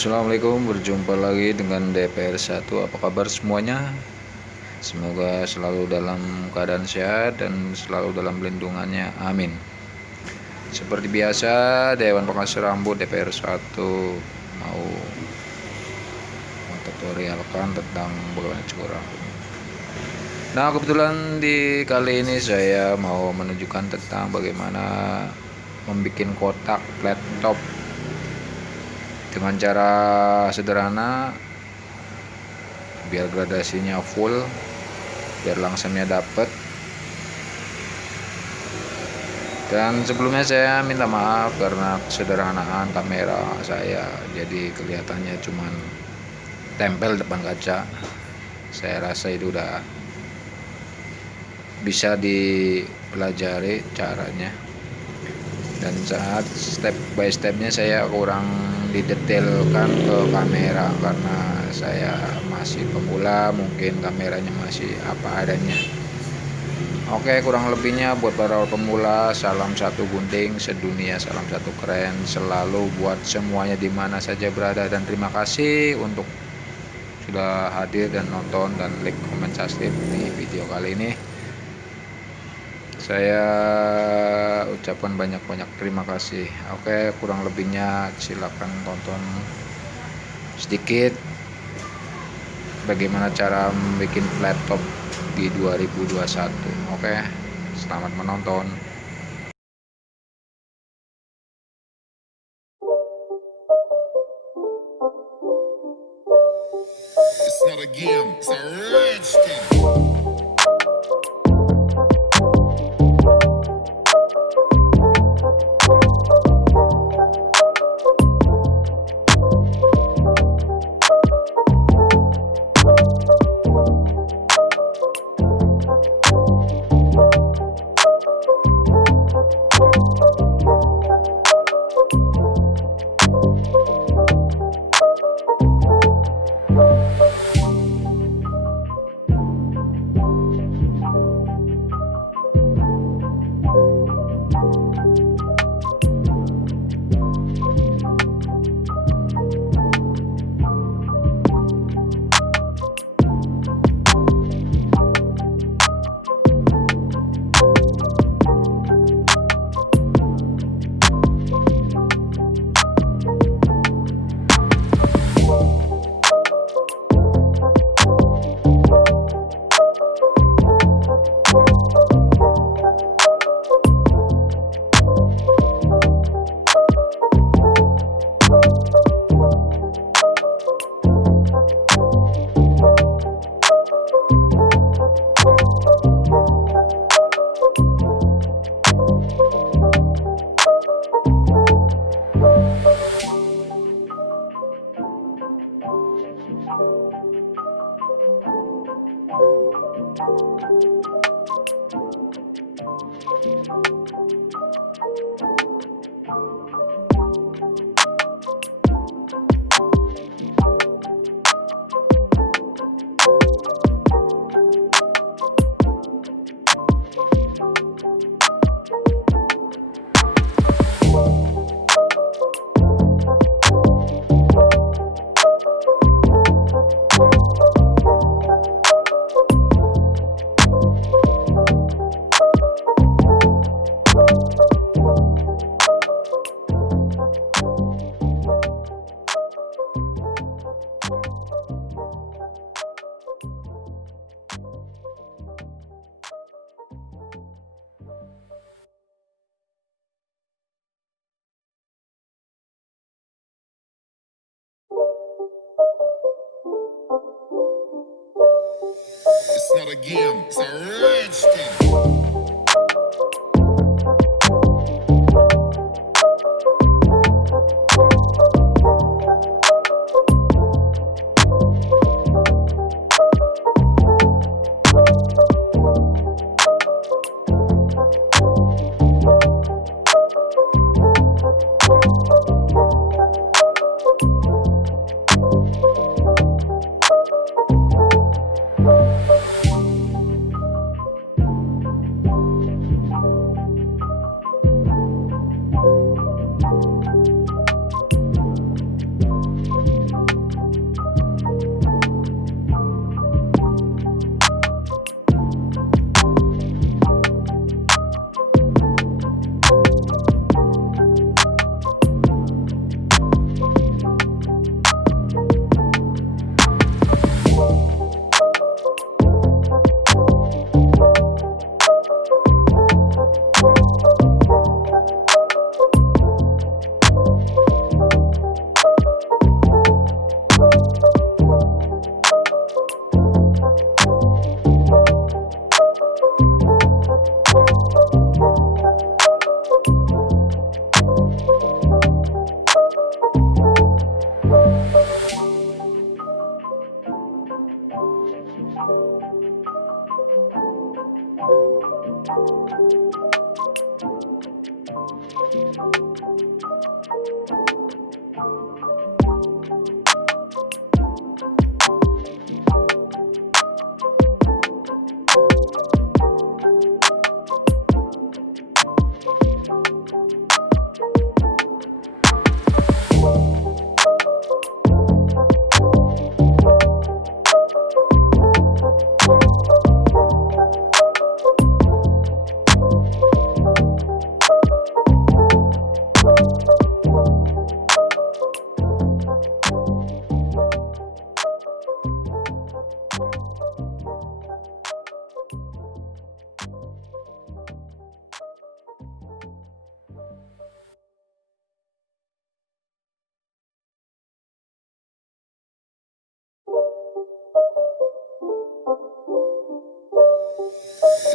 Assalamualaikum, berjumpa lagi dengan DPR 1. Apa kabar semuanya? Semoga selalu dalam keadaan sehat dan selalu dalam lindungannya, amin. Seperti biasa, Dewan Pangkas Rambut DPR 1 mau tutorialkan tentang bagaimana cukur rambut. Nah, kebetulan di kali ini saya mau menunjukkan tentang bagaimana membuat kotak flat top dengan cara sederhana, biar gradasinya full, biar langsungnya dapet. Dan sebelumnya saya minta maaf karena kesederhanaan kamera saya, jadi kelihatannya cuman tempel depan kaca. Saya rasa itu udah bisa dipelajari caranya, dan saat step by stepnya saya kurang didetailkan ke kamera karena saya masih pemula, mungkin kameranya masih apa adanya. Oke, kurang lebihnya buat para pemula, salam satu gunting sedunia, salam satu keren selalu buat semuanya di mana saja berada, dan terima kasih untuk sudah hadir dan nonton dan like, comment, subscribe di video kali ini. Saya ucapkan banyak-banyak terima kasih. Oke, kurang lebihnya silakan tonton sedikit bagaimana cara membuat flat top di 2021. Oke, selamat menonton. It's not a game, it's a rich thing. It's not a game, it's a rich thing.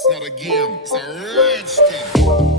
It's not a game, it's a rich thing.